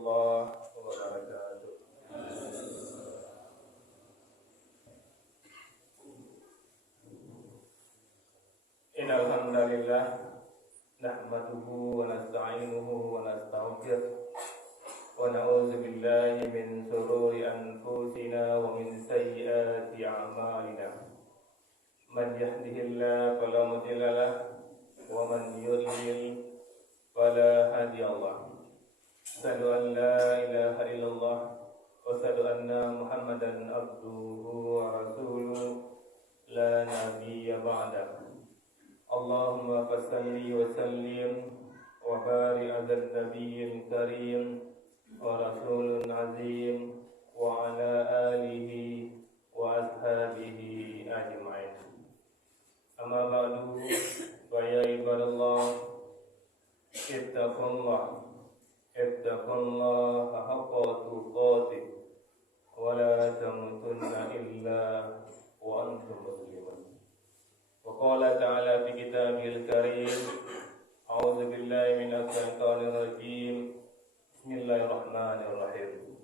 warahmatullahi wabarakatuh. Innal hamdalillah nahmaduhu wa nasta'inuhu wa nastaghfiruh wa na'udzu billahi min shururi anfusina wa min sayyiati a'malina. Man yahdihillahu fala mudilla lahu wa man yudlil fala hadiya lahu. Asyhadu an la ilaha illallah wa asyhadu anna Muhammadan abduhu wa rasuluhu la nabiyya ba'dahu. Allahumma fassalli wa sallim wa barik 'alal nabiyyil karim wa rasulun azim wa ala alihi wa ashabihi ajma'in. Amma ba'du, fa ya ibadallah, ittaqullaha haqqa tuqatih wa la tamutunna illa wa antum muslimun. Wa qala ta'ala fi kitabihil karim, a'udzu billahi minasy syaithanir rajim. Bismillahirrahmanirrahim.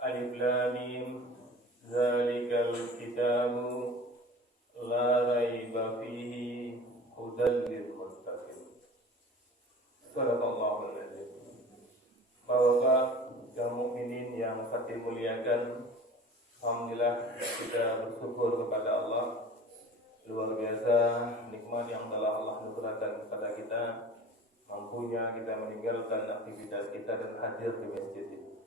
Alif lam mim, zalikal kitabu la raiba fihi hudal lil muttaqin. Sadaqallahul adzim. Bapak kaum mukminin yang saya muliakan, alhamdulillah kita bersyukur kepada Allah. Luar biasa nikmat yang telah Allah anugerahkan kepada kita, mampunya kita meninggalkan aktivitas kita dan hadir di masjid ini.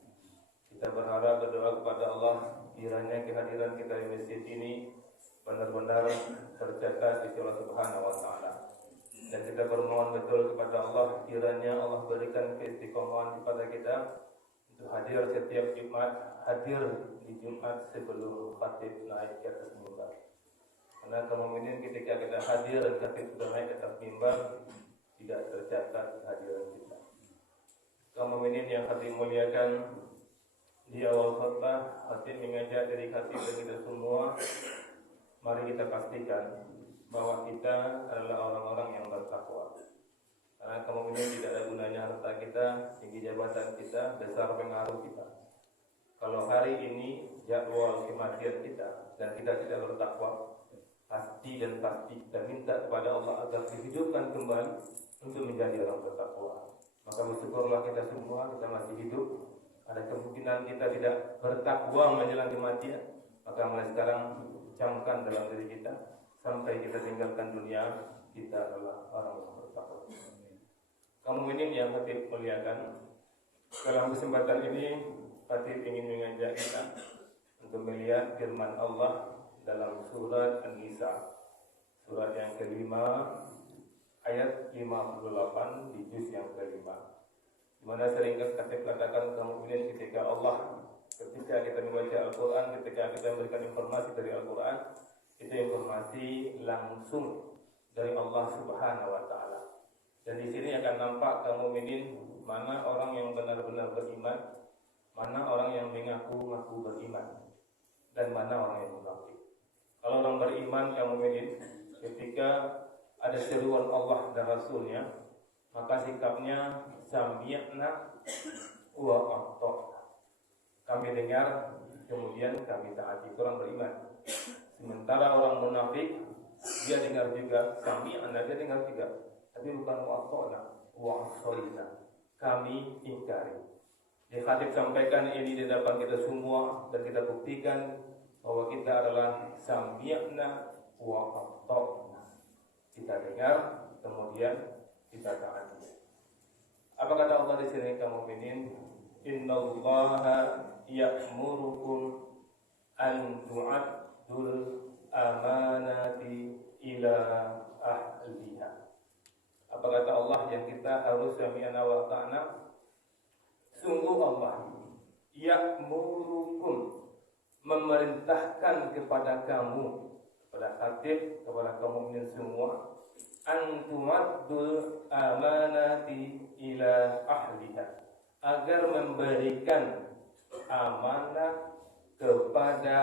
Kita berharap berdoa kepada Allah kiranya kehadiran kita di masjid ini benar-benar tercatat di Allah Subhanahu wa taala. Dan kita bermohon betul kepada Allah kiranya Allah berikan keistiqomahan kepada kita untuk hadir setiap Jumat, hadir di Jumat sebelum khatib naik ke atas mimbar. Karena kaum mukminin ketika kita hadir dan khatib sudah naik ke atas mimbar, tidak tercatat kehadiran kita. Kaum mukminin yang khatib muliakan, di awal khutbah khatib mengajak dari khatib dan kita semua, mari kita pastikan bahwa kita adalah orang-orang yang bertakwa. Karena kaum mukminin tidak ada gunanya harta kita, tinggi jabatan kita, besar pengaruh kita, kalau hari ini jadwal kematian kita dan kita tidak bertakwa, pasti kita minta kepada Allah agar dihidupkan kembali untuk menjadi orang bertakwa. Maka bersyukurlah kita semua, kita masih hidup. Ada kemungkinan kita tidak bertakwa menjelang kematian, maka mulai sekarang camkan dalam diri kita sampai kita tinggalkan dunia, kita adalah orang yang bertakwa. Kaum mukminin yang khatib muliakan, dalam kesempatan ini khatib ingin mengajak kita untuk melihat firman Allah dalam surat An-Nisa, surat yang kelima, ayat 58 di juz yang kelima, di mana sering khatib katakan kaum mukminin ketika kita membaca Al-Quran, ketika kita memberikan informasi dari Al-Quran, itu informasi langsung dari Allah Subhanahu wa taala. Dan di sini akan nampak kaum mukminin mana orang yang benar-benar beriman, mana orang yang mengaku-ngaku beriman, dan mana orang yang munafik. Kalau orang beriman kaum mukminin, ketika ada seruan Allah dan Rasulnya, maka sikapnya sami'na wa ata'na. Kami dengar, kemudian kami taati. Itu orang beriman. Sementara orang munafik, dia dengar juga, sami'na, dia dengar juga, tapi bukan wa ata'na, wa asaina. Kami ingkari. Di khatib sampaikan ini di depan kita semua, dan kita buktikan bahwa kita adalah sami'na wa ata'na. Kita dengar, kemudian kita taati. Apa kata Allah di sini kaum mukminin? Innallaha ya'murukum an tu'addul amanati ila ahliha. Apa kata Allah yang kita harus sami'na wa ata'na? Sungguh Allah ya'murukum, memerintahkan kepada kamu, kepada khatib, kepada kaum mukminin semua, antumaddul amanati ila ahliha, agar memberikan amanah kepada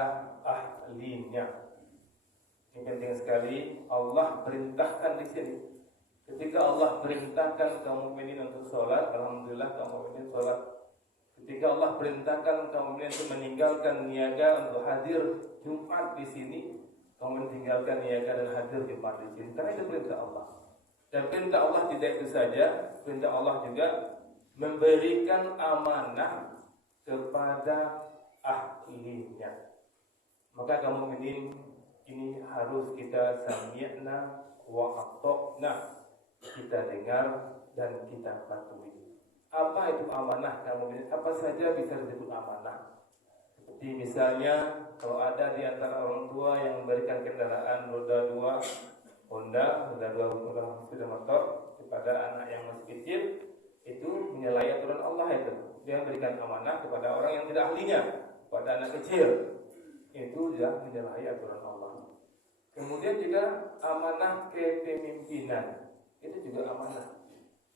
ahlinya. Ini penting sekali. Allah perintahkan di sini. Ketika Allah perintahkan kaum mukminin untuk sholat, alhamdulillah kaum mukminin sholat Ketika Allah perintahkan kaum mukminin untuk meninggalkan niaga untuk hadir Jumat di sini, kaum mukminin tinggalkan niaga dan hadir Jumat di sini. Karena itu perintah Allah. Dan perintah Allah tidak itu saja, perintah Allah juga memberikan amanah kepada ahlinya. Maka kaum mukminin ini harus kita sami'na wa ata'na, kita dengar dan kita patuhi. Apa itu amanah kaum mukminin? Apa saja bisa disebut amanah? Seperti misalnya kalau ada di antara orang tua yang memberikan kendaraan roda 2 Honda, roda 2 sepeda motor kepada anak yang masih kecil, itu menyalahi aturan Allah itu. Dia memberikan amanah kepada orang yang tidak ahlinya, kepada anak kecil. Itu dia menyalahi aturan Allah. Kemudian juga amanah kepemimpinan. Itu juga amanah.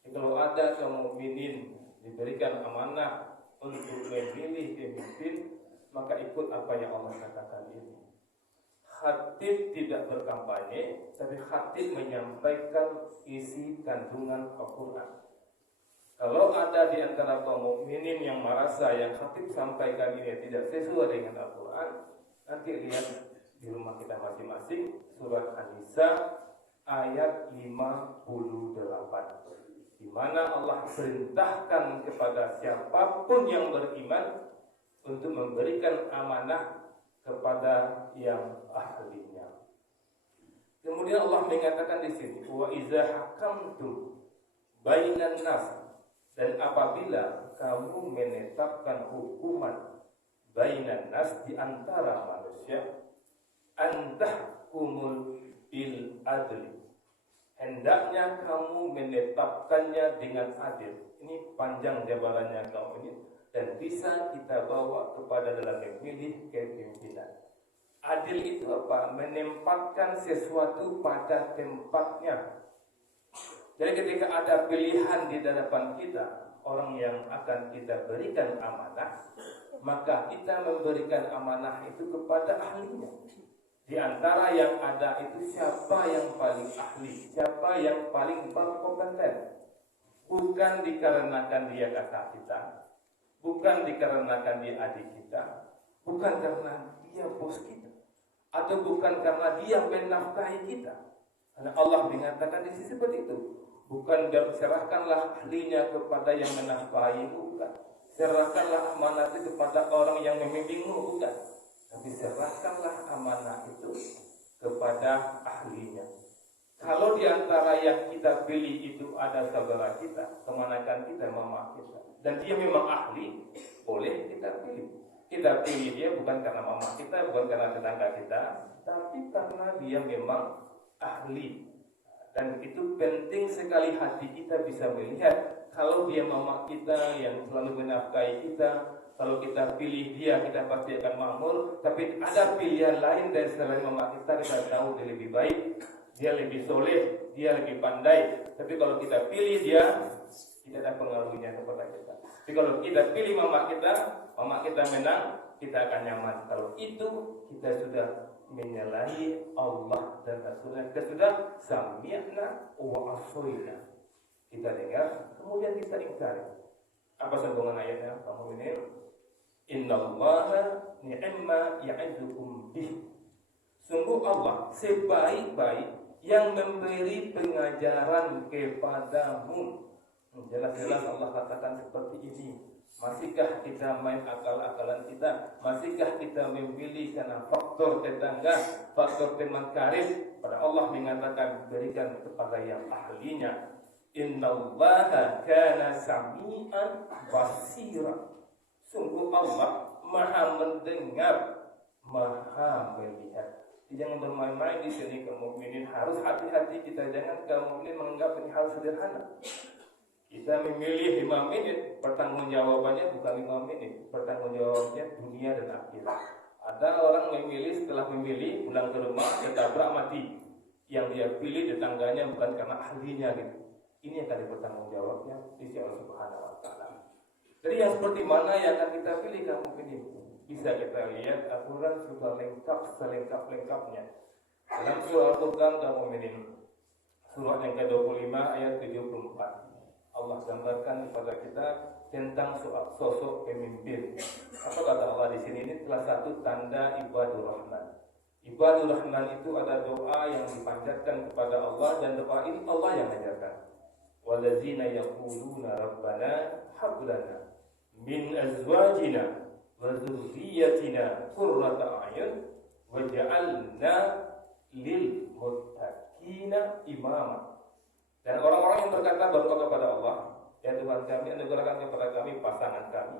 Kalau ada kaum mukminin diberikan amanah untuk memilih pemimpin, maka ikut apa yang Allah katakan ini. Khatib tidak berkampanye, tapi khatib menyampaikan isi kandungan Al-Quran. Kalau ada di antara kaum mukminin yang merasa yang khatib sampaikan ini tidak sesuai dengan Al-Quran, nanti lihat di rumah kita masing-masing surat An-Nisa ayat 58. Di mana Allah perintahkan kepada siapapun yang beriman untuk memberikan amanah kepada yang ahlinya. Kemudian Allah mengatakan di sini, wa iza hakamtum bainan nas, dan apabila kamu menetapkan hukuman bainan nas di antara manusia, antahkumul bil adli, hendaknya kamu menetapkannya dengan adil. Ini panjang jabarannya kaum ini, dan bisa kita bawa kepada dalam memilih kepemimpinan. Adil itu apa? Menempatkan sesuatu pada tempatnya. Jadi ketika ada pilihan di hadapan kita, orang yang akan kita berikan amanah, maka kita memberikan amanah itu kepada ahlinya. Di antara yang ada itu siapa yang paling ahli, siapa yang paling berkompeten. Bukan dikarenakan dia kakak kita, bukan dikarenakan dia adik kita, bukan karena dia bos kita, atau bukan karena dia menafkahi kita. Karena Allah mengatakan di sisi seperti itu. Bukan serahkanlah ahlinya kepada yang menafkahimu, bukan. Serahkanlah amanah itu kepada orang yang membimbingmu, bukan. Tapi serahkanlah amanah itu kepada ahlinya. Kalau di antara yang kita pilih itu ada saudara kita, kemanakan kita, mama kita, dan dia memang ahli, boleh kita pilih. Kita pilih dia bukan karena mama kita, bukan karena tetangga kita, tapi karena dia memang ahli. Dan itu penting sekali hati kita bisa melihat. Kalau dia mama kita yang selalu menafkahi kita, kalau kita pilih dia, kita pasti akan makmur. Tapi ada pilihan lain dari selain mama kita tahu dia lebih baik, dia lebih soleh, dia lebih pandai. Tapi kalau kita pilih dia, tidak ada pengaruhnya kepada kita. Tapi kalau kita pilih mama kita menang, kita akan nyaman. Kalau itu kita sudah menyalahi Allah dan Rasulnya, kita sudah sami'na wa asoina. Kita dengar, kemudian kita ingkari. Apa sambungan ayatnya? Kamu ini, innallaha ni'ma ya'idukum bih. Sungguh Allah sebaik-baik yang memberi pengajaran kepadamu. Jelas-jelas Allah katakan seperti ini. Masihkah kita main akal-akalan kita? Masihkah kita memilih karena faktor tetangga, faktor teman karib? Pada Allah mengatakan berikan kepada yang ahlinya. Innallaha kana sami'an basira. Sungguh Allah maha mendengar, maha melihat. Jangan bermain-main di sini kaum mukminin, harus hati-hati kita. Jangan kaum mukminin menganggap ini hal sederhana. Kita memilih 5 menit, pertanggungjawabannya bukan 5 menit, pertanggungjawabannya dunia dan akhirat. Ada orang memilih, setelah memilih pulang ke rumah ditabrak mati. Yang dia pilih tetangganya bukan karena ahlinya gitu. Ini akan dipertanggungjawabnya di sisi Allah Subhanahu wa taala. Jadi yang seperti mana yang akan kita pilih kamu ini? Bisa kita lihat Al-Quran sudah lengkap selengkap-lengkapnya. Dalam surah Al-Quran kamu ini, surah yang ke-25 ayat 74. Allah gambarkan kepada kita tentang sosok pemimpin. Apa kata Allah di sini? Ini salah satu tanda ibadur rahman. Ibadur rahman itu ada doa yang dipanjatkan kepada Allah, dan doa ini Allah yang ajarkan. Wallazina yaquluna rabbana hab lana min azwajina wa dzurriyyatina qurrata a'yun waj'alna lil muttaqina imama. Dan orang-orang yang berkata berdoa kepada Allah, ya Tuhan kami, anugerahkan kepada kami pasangan kami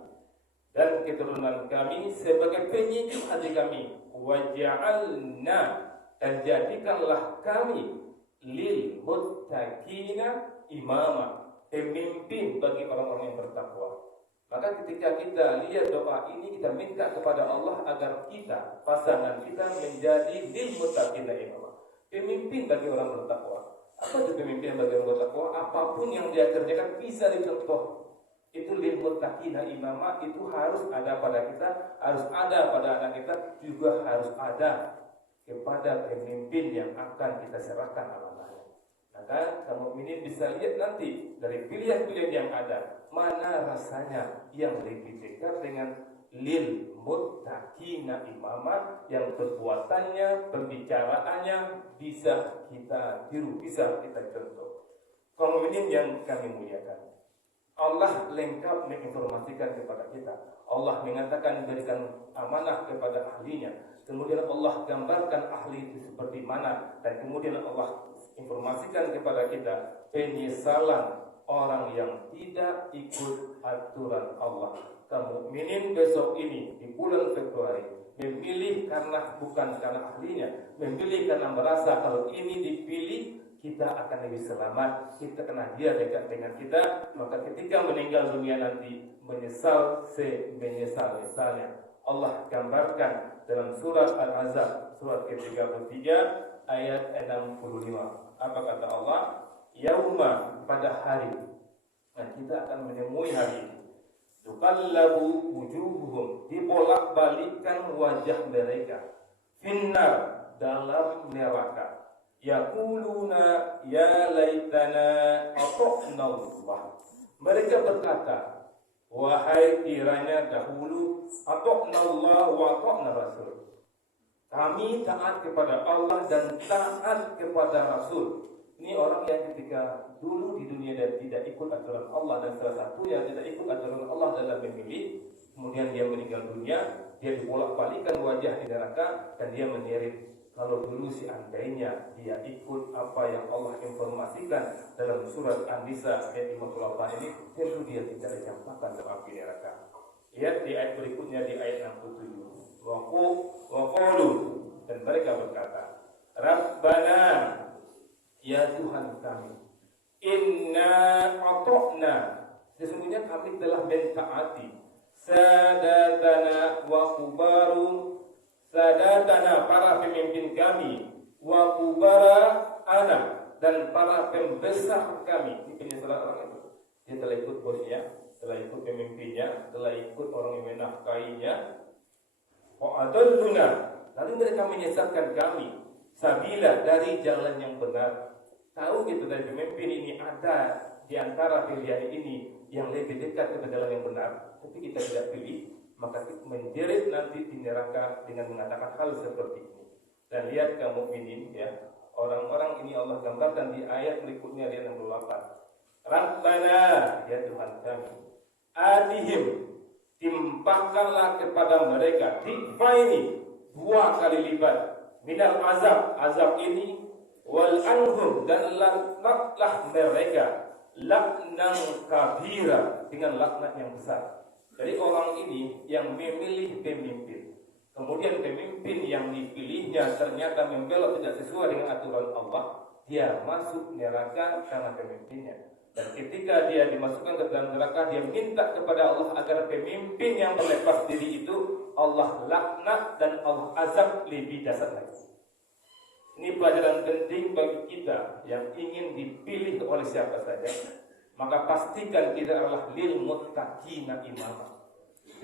dan keturunan kami sebagai penyejuk hati kami. Waj'alna, dan jadikanlah kami lil muttaqina imama, pemimpin bagi orang-orang yang bertakwa. Maka ketika kita lihat doa ini, kita minta kepada Allah agar kita, pasangan kita menjadi lil muttaqina imama, pemimpin bagi orang bertakwa. Apa itu pemimpin bagi orang bertakwa? Apapun yang dia kerjakan bisa dicontoh. Itu lil muttaqina imama, itu harus ada pada kita, harus ada pada anak kita, juga harus ada kepada pemimpin yang akan kita serahkan amanahnya. Maka kamu ini bisa lihat nanti dari pilihan-pilihan yang ada, mana rasanya yang lebih dekat dengan lil muttaqina imama, yang perbuatannya, pembicaraannya bisa kita tiru, bisa kita contoh. Kaum mukminin yang kami muliakan, Allah lengkap menginformasikan kepada kita. Allah mengatakan berikan amanah kepada ahlinya. Kemudian Allah gambarkan ahli itu seperti mana, dan kemudian Allah informasikan kepada kita penyesalan orang yang tidak ikut aturan Allah. Kaum mukminin besok ini di bulan Februari memilih bukan karena ahlinya, memilih karena merasa kalau ini dipilih kita akan lebih selamat, kita kena dia dekat dengan kita, maka ketika meninggal dunia nanti menyesal semenyesal-nyesalnya. Allah gambarkan dalam surat Al-Ahzab surat ke-33 ayat 65. Apa kata Allah? Yauma, pada hari. Nah, kita akan menemui hari ini. Tuqallabu wujuhuhum, dibolak-balikkan wajah mereka. Finnar, dalam neraka. Yaquluna ya laitana ata'na Allah. Mereka berkata, wahai kiranya dahulu ata'na Allah wa ata'na Rasul. Kami taat kepada Allah dan taat kepada Rasul. Ini orang yang ketika dulu di dunia dan tidak ikut aturan Allah, dan salah satu yang tidak ikut aturan Allah dalam memilih, kemudian dia meninggal dunia, dia dibolak-balikkan wajah di neraka, dan dia menyeret. Kalau dulu seandainya dia ikut apa yang Allah informasikan dalam surat An-Nisa ayat 58 ini, tentu dia tidak dicampakkan dalam api neraka. Lihat di ayat berikutnya, di ayat 67. Waqulu, dan mereka berkata, Rabbana, ya Tuhan kami, inna ata'na, sesungguhnya kami telah mentaati sadatana wa kubaru, sadatana, para pemimpin kami, wa kubara anak, dan para pembesar kami. Ini penyesalan orang itu. Dia telah ikut bosnya, telah ikut pemimpinnya, telah ikut orang yang menafkahinya. Wa adalluna, lalu mereka menyesatkan kami sabila, dari jalan yang benar. Tahu gitu dari pemimpin ini ada di antara pilihan ini yang lebih dekat ke jalan yang benar, tapi kita tidak pilih, maka menjerit nanti di neraka dengan mengatakan hal seperti ini. Dan lihat kaum mukminin ya, orang-orang ini Allah gambarkan di ayat berikutnya, di 68. Rabbana, ya Tuhan kami, atihim, timpakanlah kepada mereka difaini, 2 kali lipat, minal azab ini, wal anhum, dan laknatlah mereka, laknan kabira, dengan laknat yang besar. Jadi orang ini yang memilih pemimpin, kemudian pemimpin yang dipilihnya ternyata membelot tidak sesuai dengan aturan Allah, dia masuk neraka karena pemimpinnya. Dan ketika dia dimasukkan ke dalam neraka, dia minta kepada Allah agar pemimpin yang berlepas diri itu Allah laknat dan Allah azab lebih dahsyat lagi. Ini pelajaran penting bagi kita yang ingin dipilih oleh siapa saja. Maka pastikan kita adalah lil muttaqina imama.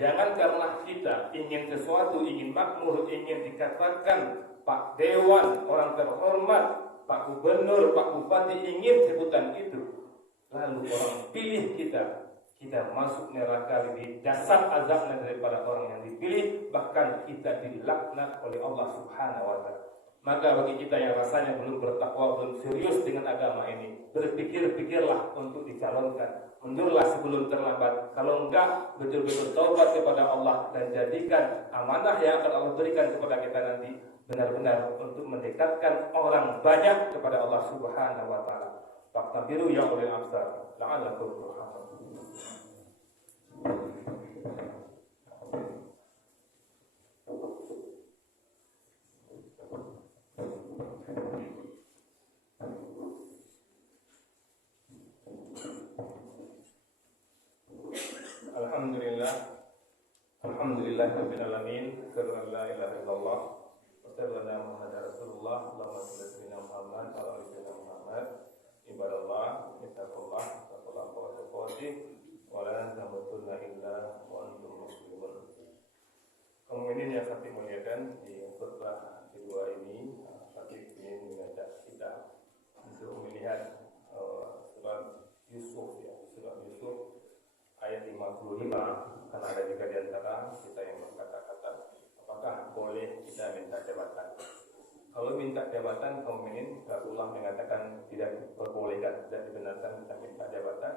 Jangan karena kita ingin sesuatu, ingin makmur, ingin dikatakan Pak Dewan, orang terhormat, Pak Gubernur, Pak Bupati, ingin sebutan itu, lalu orang pilih kita masuk neraka lebih dasar azabnya daripada orang yang dipilih, bahkan kita dilaknat oleh Allah Subhanahu wa taala. Maka bagi kita yang rasanya belum bertakwa, belum serius dengan agama ini, berpikir-pikirlah untuk dicalonkan. Mundurlah sebelum terlambat. Kalau enggak, betul-betul taubat kepada Allah dan jadikan amanah yang akan Allah berikan kepada kita nanti benar-benar untuk mendekatkan orang banyak kepada Allah Subhanahu wa taala. Faqtabiru ya ulil absar la'allakum turhamun. Alhamdulillahirabbil alamin. Asyhadu an la ilaha illallah wa asyhadu anna Muhammadar Rasulullah. Allahumma shalli ala Muhammad wa ala ali Muhammad. Ibadallah, ittaqullah, taqullaha wa taqwati wa la tamutunna illa wa antum muslimun. Kaum mukminin yang kami muliakan, di khutbah kedua ini kami ingin mengajak kita untuk melihat surat Yusuf, surat Yusuf ayat 55. Karena ada juga di antara kita yang berkata-kata, apakah boleh kita minta jabatan? Kalau minta jabatan, kaum mukminin, Rasulullah mengatakan tidak diperbolehkan, tidak dibenarkan kita minta jabatan.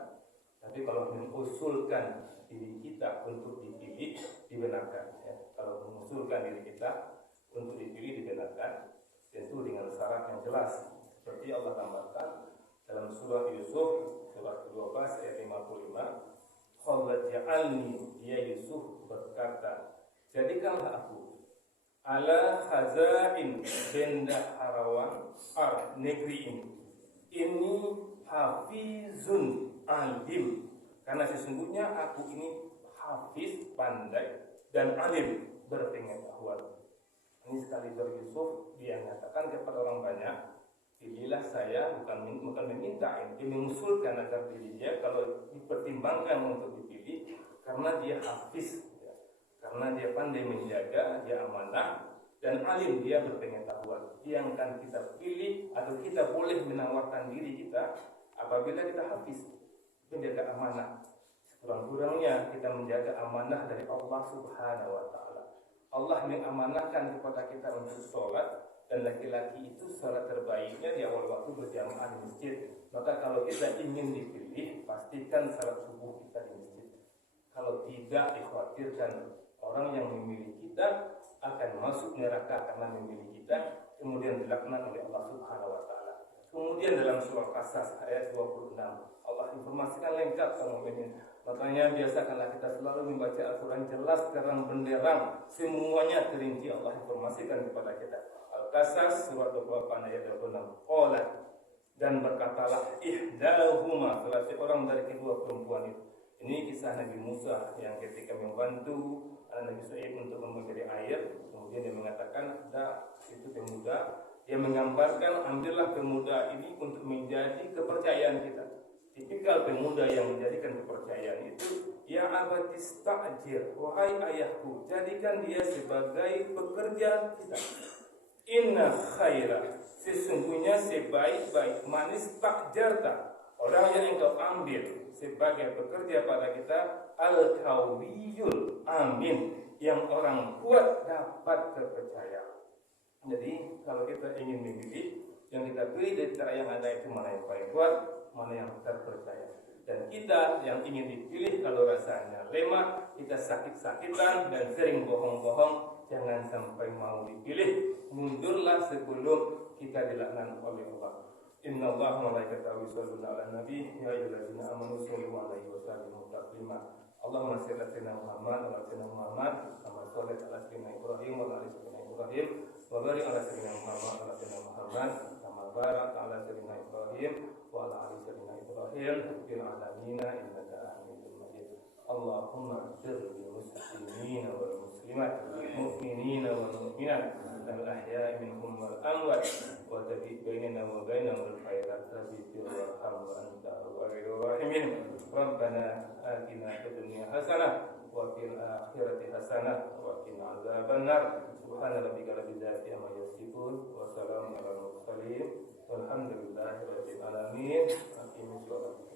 Tapi kalau mengusulkan diri kita untuk dipilih, dibenarkan. Ya. Kalau mengusulkan diri kita untuk dipilih, dibenarkan. Tentu dengan syarat yang jelas. Seperti Allah tambahkan dalam surah Yusuf, surah 12 ayat 55. Qala ja'alni, dia Yusuf berkata, jadikanlah aku ala khazain benda harawan negeri ini hafizun alim, karena sesungguhnya aku ini hafiz, pandai dan alim, berpengetahuan. Ini sekali dari Yusuf, dia mengatakan kepada orang banyak, pilihlah saya, bukan meminta, dia mengusulkan agar diri dia kalau dipertimbangkan untuk dipilih, karena dia hafiz, ya. Karena dia pandai menjaga, dia amanah dan alim, dia berpengetahuan. Yang akan kita pilih atau kita boleh menawarkan diri kita apabila kita hafiz, menjaga amanah. Sekurang-kurangnya kita menjaga amanah dari Allah Subhanahu wa taala. Allah mengamanahkan kepada kita untuk sholat, dan laki-laki itu sholat terbaiknya di awal waktu berjamaah di masjid. Maka kalau kita ingin dipilih, pastikan sholat subuh kita di masjid. Kalau tidak, dikhawatirkan orang yang memilih kita akan masuk neraka karena memilih kita, kemudian dilaknat oleh Allah Subhanahu wa taala. Kemudian dalam surah Qasas ayat 26, Allah informasikan lengkap kaum mukminin. Makanya biasakanlah kita selalu membaca Al-Quran jelas, terang benderang, semuanya terinci Allah informasikan kepada kita. Al-Qasas surah 28 ayat 26. Qala, dan berkatalah ihdahuma, salah seorang dari kedua perempuan itu. Ini kisah Nabi Musa yang ketika membantu Nabi Shu'aib untuk memberi air, kemudian dia mengatakan ada itu pemuda, dia menggambarkan ambillah pemuda ini untuk menjadi kepercayaan kita. Tipikal pemuda yang menjadikan kepercayaan itu, ya abatis ta'jir, wahai ayahku, jadikan dia sebagai pekerja kita. Inna khaira, sesungguhnya sebaik-baik manis takjarta, orang yang engkau ambil sebagai pekerja pada kita, al-kawiyul amin, yang orang kuat dapat terpercaya. Jadi kalau kita ingin memilih, yang kita pilih dari cara yang ada itu mana yang paling kuat, mana yang terpercaya. Dan kita yang ingin dipilih kalau rasanya lemah, kita sakit-sakitan dan sering bohong-bohong, jangan sampai mau dipilih. Mundurlah sebelum kita dilaknat oleh Allah. Inna Allah malaikatahu yusholluna 'alan nabi ya ayyuhallazina amanu shollu 'alaihi wa sallimu taslima. Allahumma shalli 'ala sayyidina Muhammad wa 'ala sayyidina Muhammad kama shallaita 'ala sayyidina Ibrahim wa 'ala ali sayyidina Ibrahim wa barik 'ala sayyidina Muhammad wa 'ala sayyidina Muhammad kama barakta 'ala sayyidina Ibrahim wa 'ala ali sayyidina Ibrahim fil 'alamin innaka Hamidum Majid. Allahumma ighfir lil muslimina wal muslimat, mu'minina wal mu'minat, al-ahya'i minhum wal amwat, wa tabi' bainana wa bainahum al-khairat tabi'ir warham wa anta arhamur rahimin. Rabbana atina fid dunya hasanah wa fil akhirati hasanah wa qina adzabannar. Subhana rabbika rabbil izzati amma yasifun wa salamun alal mursalin walhamdulillahi rabbil alamin. Aqimus shalah.